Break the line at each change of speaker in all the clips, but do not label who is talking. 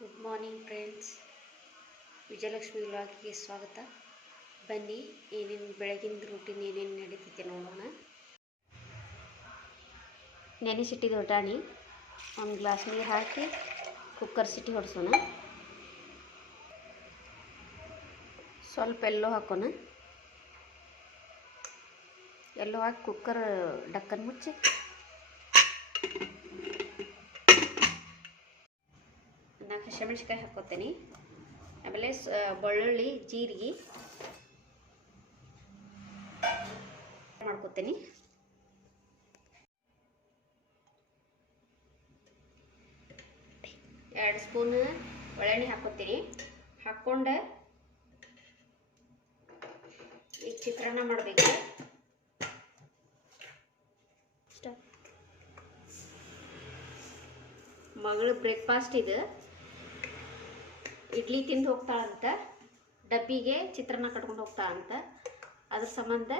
Good morning friends Vijayalakshmi ವ್ಲಾಗಿಗೆ ಸ್ವಾಗತ. ಬನ್ನಿ, ಏನೇನು ಬೆಳಗಿನ ರೂಟೀನ್ ಏನೇನು ನಡೀತೈತೆ ನೋಡೋಣ. ನೆನೆಸಿಟ್ಟಿದ್ದು ಒಟಾಣಿ ಒಂದು ಗ್ಲಾಸ್ ನೀರು ಹಾಕಿ ಕುಕ್ಕರ್ ಸಿಟಿ ಹೊಡ್ಸೋಣ. ಸ್ವಲ್ಪ ಎಲ್ಲೋ ಹಾಕೋಣ. ಎಲ್ಲೋ ಹಾಕಿ ಕುಕ್ಕರ್ ಡಕ್ಕನ್ ಮುಚ್ಚಿ. ಹಸಿಮೆಣ್ಸಿಕಾಯಿ ಹಾಕೋತೀನಿ. ಆಮೇಲೆ ಬೆಳ್ಳುಳ್ಳಿ ಜೀರಿಗೆ ಮಾಡ್ಕೋತೀನಿ. ಎರಡು ಸ್ಪೂನ್ ಒಳ್ಳೆಣ್ಣೆ ಹಾಕೋತೀನಿ. ಹಾಕ್ಕೊಂಡು ಈ ಚಿತ್ರಾನ್ನ ಮಾಡಬೇಕು. ಮಗಳ ಬ್ರೇಕ್ಫಾಸ್ಟ್ ಇದು. ಇಡ್ಲಿ ತಿಂದು ಹೋಗ್ತಾಳಂತ ಡಬ್ಬಿಗೆ ಚಿತ್ರಾನ್ನ ಕಟ್ಕೊಂಡು ಹೋಗ್ತಾಳಂತ. ಅದ್ರ ಸಂಬಂಧ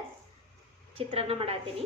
ಚಿತ್ರಾನ್ನ ಮಾಡತ್ತೀನಿ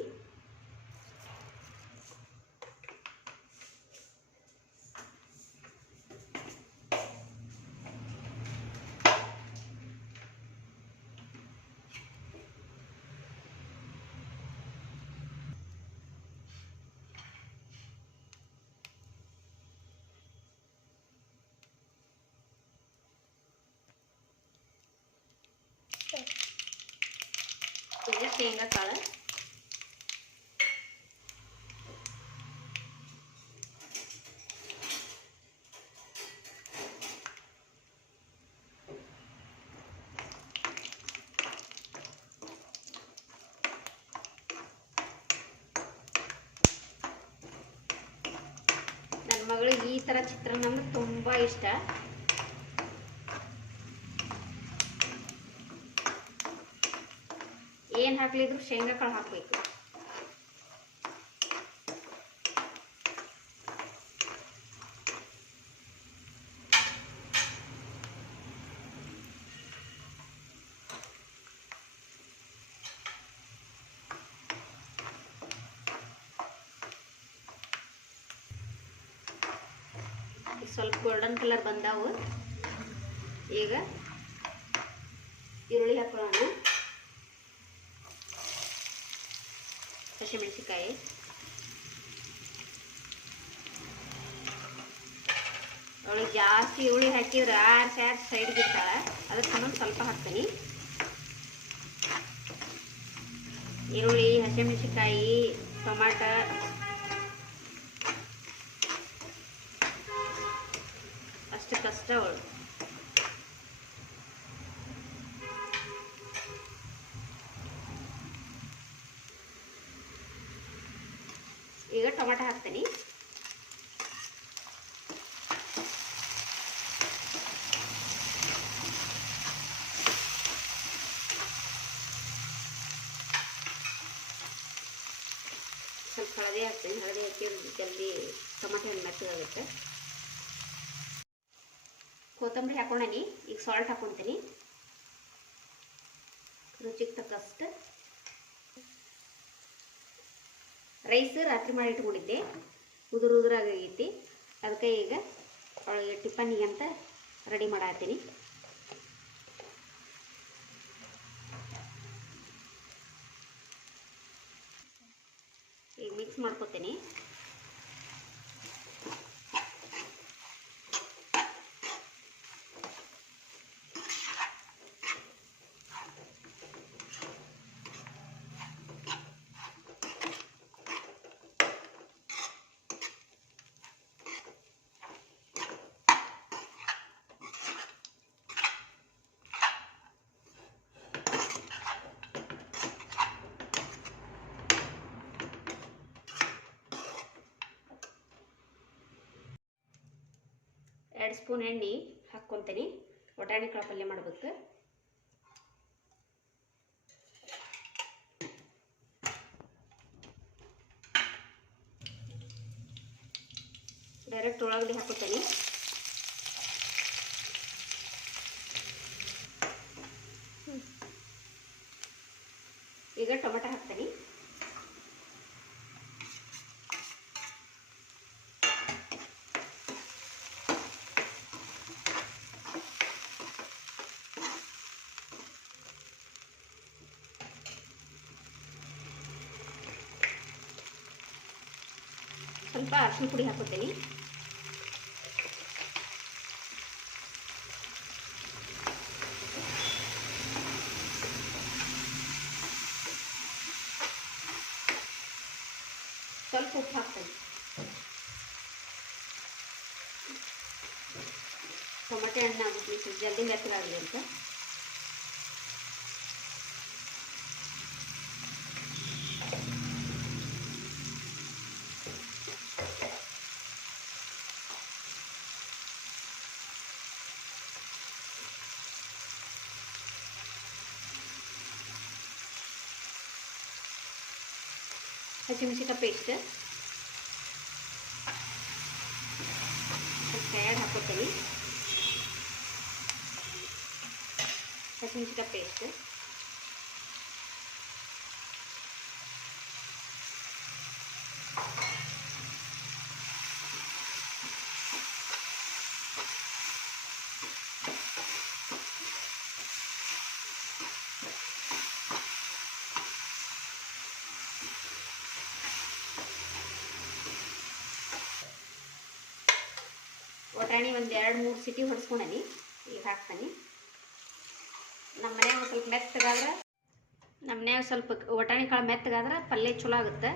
ಈಗ ಶೇಂಗಾ ಕಾಳು ನನ್ನ ಮಗಳಿಗೆ ಈ ಥರ ಚಿತ್ರಾನ್ನ ಅಂದ್ರೆ ತುಂಬ ಇಷ್ಟ. ಏನು ಹಾಕ್ಲಿದ್ರು ಶೇಂಗಾ ಕಾಳು ಹಾಕಬೇಕು. ಸ್ವಲ್ಪ ಗೋಲ್ಡನ್ ಕಲರ್ ಬಂದಾವು. ಈಗ ಈರುಳ್ಳಿ ಹಾಕೊಳ್ಳೋಣ. ಹಸಿಮೆಣಸಿಕಾಯಿ ಅವಳಿಗೆ ಜಾಸ್ತಿ ಈರುಳ್ಳಿ ಹಾಕಿದ್ರೆ ಆರ್ಸಿ ಆರ್ಸಿ ಸೈಡ್ಗೆ ಇರ್ತಾಳೆ ಅದ್ರ ಸಂಬಂಧ ಸ್ವಲ್ಪ ಹಾಕ್ತೀನಿ ಈರುಳ್ಳಿ ಹಸಿಮೆಣಸಿಕಾಯಿ ಟೊಮಾಟ ಅಷ್ಟಕ್ಕಷ್ಟ ಅವಳು ಈಗ ಟೊಮಾಟೊ ಹಾಕ್ತೀನಿ ಸ್ವಲ್ಪ ಹಳದಿ ಹಾಕ್ತೀನಿ ಹಳದಿ ಹಾಕಿದ್ರೆ ಜಲ್ದಿ ಟೊಮಾಟೊ ಹಣ್ಣು ಮೆತ್ತಗಾಗುತ್ತೆ ಕೊತ್ತಂಬರಿ ಹಾಕೊಂಡಿ ಈಗ ಸಾಲ್ಟ್ ಹಾಕೊತೀನಿ. ರುಚಿಗೆ ತಕ್ಕಷ್ಟು ರೈಸ್ ರಾತ್ರಿ ಮಾಡಿ ಇಟ್ಕೊಂಡಿದ್ದೆ. ಉದುರು ಉದುರಾಗೈತಿ ಅದಕ್ಕೆ ಈಗ ಟಿಫನ್ನಿಗೆ ಅಂತ ರೆಡಿ ಮಾಡತ್ತೀನಿ ಈಗ ಮಿಕ್ಸ್ ಮಾಡ್ಕೊತೀನಿ. ಎರಡು ಸ್ಪೂನ್ ಎಣ್ಣೆ ಹಾಕ್ಕೊತೀನಿ. ಒಟಾಣಿ ಕಾಳು ಪಲ್ಯ ಮಾಡ್ಬೇಕು. ಡೈರೆಕ್ಟ್ ಉಳ್ಳಾಗಡ್ಡಿ ಹಾಕೋತೀನಿ ಈಗ ಟೊಮೆಟೊ ಹಾಕ್ತೀನಿ. ಸ್ವಲ್ಪ ಅರಿಶಿನ ಪುಡಿ ಹಾಕೋತೀನಿ. ಸ್ವಲ್ಪ ಉಪ್ಪು ಹಾಕ್ತೀನಿ. ಟೊಮೆಟೊ ಹಣ್ಣು ಆಗ್ಬಿಟ್ಟು ಜಲ್ದಿ ಮೆತ್ತಗಾಗಲಿ ಅಂತ. ಹಸಿಮೆಣಸಿಕಾಯಿ ಪೇಸ್ಟ್ ಸ್ವಲ್ಪ ಕೈಯಾಗ ಹಾಕೋತೀನಿ ಹಸಿಮೆಣಸಿಕಾಯಿ ಪೇಸ್ಟ್ ಒಟಾಣಿ ಒಂದು ಎರಡು ಮೂರು ಸಿಟಿ ಹೊಡ್ಸ್ಕೊಂಡನಿ. ಈಗ ಹಾಕ್ತಾನೆ. ನಮ್ಮ ಮನ್ಯಾಗ ಸ್ವಲ್ಪ ಮೆತ್ತಗಾದ್ರೆ ನಮ್ಮ ಮನ್ಯಾಗ ಸ್ವಲ್ಪ ಒಟಾಣಿ ಕಾಳು ಮೆತ್ತಗಾದ್ರೆ ಪಲ್ಯ ಚಲೋ ಆಗುತ್ತೆ.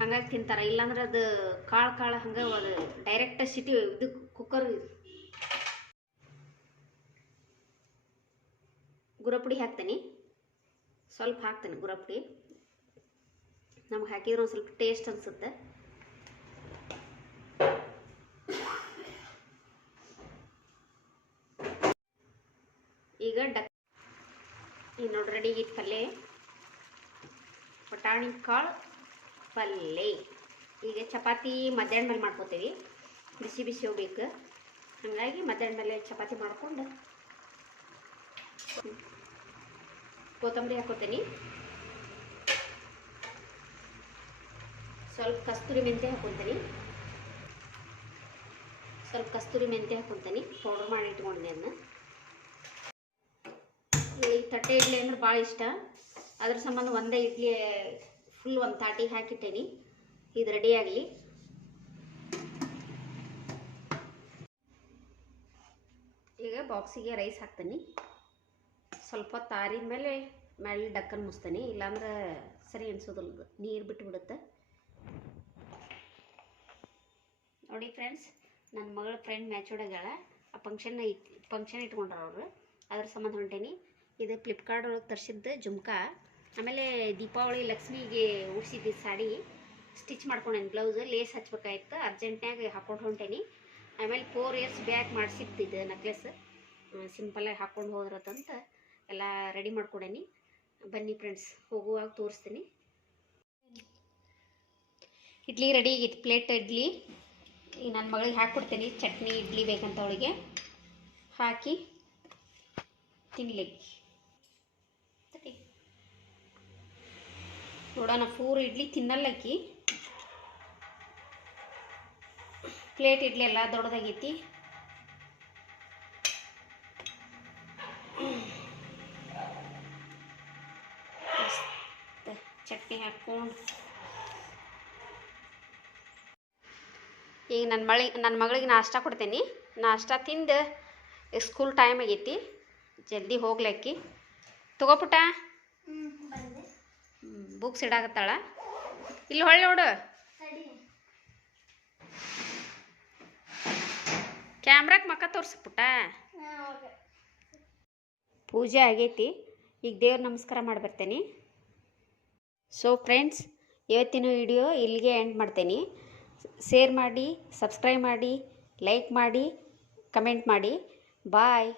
ಹಂಗಾಗಿ ತಿಂತಾರೆ. ಇಲ್ಲಾಂದ್ರೆ ಅದು ಕಾಳು ಕಾಳು ಹಂಗೆ ಅದು ಡೈರೆಕ್ಟ್ ಸಿಟಿ ಇದು ಕುಕ್ಕರ್ ಗುರಪುಡಿ ಹಾಕ್ತೀನಿ. ಸ್ವಲ್ಪ ಹಾಕ್ತೀನಿ ಗುರಪುಡಿ ನಮ್ಗೆ ಹಾಕಿದ್ರೆ ಒಂದು ಸ್ವಲ್ಪ ಟೇಸ್ಟ್ ಅನಿಸುತ್ತೆ. ಈಗ ಡಕ್ ಈಗ ನೋಡಿ ರೆಡಿ ಆಗಿತ್ತು ಪಲ್ಯ ಬಟಾಣಿ ಕಾಳು ಪಲ್ಯ ಈಗ ಚಪಾತಿ ಮಧ್ಯಾಹ್ನ ಮೇಲೆ ಮಾಡ್ಕೋತೀವಿ. ಬಿಸಿ ಬಿಸಿ ಹೋಗ್ಬೇಕು. ಹಾಗಾಗಿ ಮಧ್ಯಾಹ್ನ ಮೇಲೆ ಚಪಾತಿ ಮಾಡ್ಕೊಂಡು ಕೊತ್ತಂಬರಿ ಹಾಕೋತೀನಿ. ಸ್ವಲ್ಪ ಕಸ್ತೂರಿ ಮೆಂತೆ ಹಾಕೊತೀನಿ. ಸ್ವಲ್ಪ ಕಸ್ತೂರಿ ಮೆಂತೆ ಹಾಕೊತೀನಿ. ಪೌಡರ್ ಮಾಡಿ ಇಟ್ಕೊಂಡಿದ್ದೆ ಅದನ್ನ ತಟ್ಟೆ ಇಡ್ಲಿ ಅಂದ್ರೆ ಭಾಳ ಇಷ್ಟ. ಅದ್ರ ಸಂಬಂಧ ಒಂದೇ ಇಡ್ಲಿ ಫುಲ್ ಒಂದು ತಾಟಿಗೆ ಹಾಕಿಟ್ಟೇನಿ. ಇದು ರೆಡಿ ಆಗಲಿ. ಈಗ ಬಾಕ್ಸಿಗೆ ರೈಸ್ ಹಾಕ್ತೀನಿ. ಸ್ವಲ್ಪ ತಾರಿದ ಮೇಲೆ ಮೇಲೆ ಡಕ್ಕನ್ ಮುಚ್ತೀನಿ ಇಲ್ಲಾಂದ್ರೆ ಸರಿ ಅನ್ಸೋದಿಲ್ಲ ನೀರು ಬಿಟ್ಟು ಬಿಡುತ್ತೆ. ನೋಡಿ ಫ್ರೆಂಡ್ಸ್ ನನ್ನ ಮಗಳ ಫ್ರೆಂಡ್ ಮ್ಯಾಚೋಡಾಗ್ಯಾಳ ಆ ಫಂಕ್ಷನ್ ಫಂಕ್ಷನ್ ಇಟ್ಕೊಂಡ್ರ ಅವರು. ಅದ್ರ ಸಂಬಂಧ ಹೊಂಟೇನಿ. ಇದು ಫ್ಲಿಪ್ಕಾರ್ಟ್ ಒಳಗೆ ತರಿಸಿದ್ದು ಜುಮ್ಕಾ. ಆಮೇಲೆ ದೀಪಾವಳಿ ಲಕ್ಷ್ಮಿಗೆ ಉಡ್ಸಿದ್ದು ಸಾಡಿ ಸ್ಟಿಚ್ ಮಾಡ್ಕೊಂಡೇನಿ ಬ್ಲೌಸ್ ಲೇಸ್ ಹಚ್ಬೇಕಾಯ್ತು ಅರ್ಜೆಂಟ್ನಾಗ ಹಾಕೊಂಡು ಹೊಂಟೇನಿ. ಆಮೇಲೆ ಫೋರ್ ಇಯರ್ಸ್ ಬ್ಯಾಕ್ ಮಾಡಿಸಿತ್ತು ಇದು ನೆಕ್ಲೆಸ್ ಸಿಂಪಲಾಗಿ ಹಾಕ್ಕೊಂಡು ಹೋದ್ರತಂತ ಎಲ್ಲ ರೆಡಿ ಮಾಡ್ಕೊಂಡೇನಿ. ಬನ್ನಿ ಫ್ರೆಂಡ್ಸ್ ಹೋಗುವಾಗ ತೋರಿಸ್ತೀನಿ. ಇಡ್ಲಿ ರೆಡಿ ಆಗಿತ್ತು ಪ್ಲೇಟ್ ಇಡ್ಲಿ. ಈಗ ನನ್ನ ಮಗಳಿಗೆ ಹಾಕ್ಕೊಡ್ತೀನಿ ಚಟ್ನಿ, ಇಡ್ಲಿ ಬೇಕಂತ ಅವಳಿಗೆ. ಹಾಕಿ ತಿನ್ಲಿ. ನೋಡೋಣ ಪೂರ್ ಇಡ್ಲಿ ತಿನ್ನಲ್ಲಕ್ಕಿ. ಪ್ಲೇಟ್ ಇಡ್ಲಿ ಎಲ್ಲ ದೊಡ್ಡದಾಗೈತಿ. ಚಟ್ನಿ ಹಾಕ್ಕೊಂಡು. ಈಗ ನನ್ನ ಮಳಿ ನನ್ನ ಮಗಳಿಗೆ ನಾಷ್ಟ ಕೊಡ್ತೀನಿ. ನಾಷ್ಟ ತಿಂದು ಸ್ಕೂಲ್ ಟೈಮ್ ಆಗೈತಿ. ಜಲ್ದಿ ಹೋಗ್ಲಕ್ಕಿ. ತಗೋಪುಟ? ಬುಕ್ಸ್ ಇಡಾಕತ್ತಾಳ ಇಲ್ಲಿ ಹೊಳ್ಳಿ ನೋಡು. ಕ್ಯಾಮ್ರಾಕ್ ಮಕ್ಕ ತೋರ್ಸು ಪುಟ್ಟ. ಪೂಜೆ ಆಗೈತಿ. ಈಗ ದೇವ್ರ ನಮಸ್ಕಾರ ಮಾಡಿ ಬರ್ತೇನೆ. ಸೊ ಫ್ರೆಂಡ್ಸ್ ಇವತ್ತಿನ ವಿಡಿಯೋ ಇಲ್ಲಿಗೆ ಎಂಡ್ ಮಾಡ್ತೇನೆ. ಶೇರ್ ಮಾಡಿ ಸಬ್ಸ್ಕ್ರೈಬ್ ಮಾಡಿ ಲೈಕ್ ಮಾಡಿ ಕಮೆಂಟ್ ಮಾಡಿ. ಬಾಯ್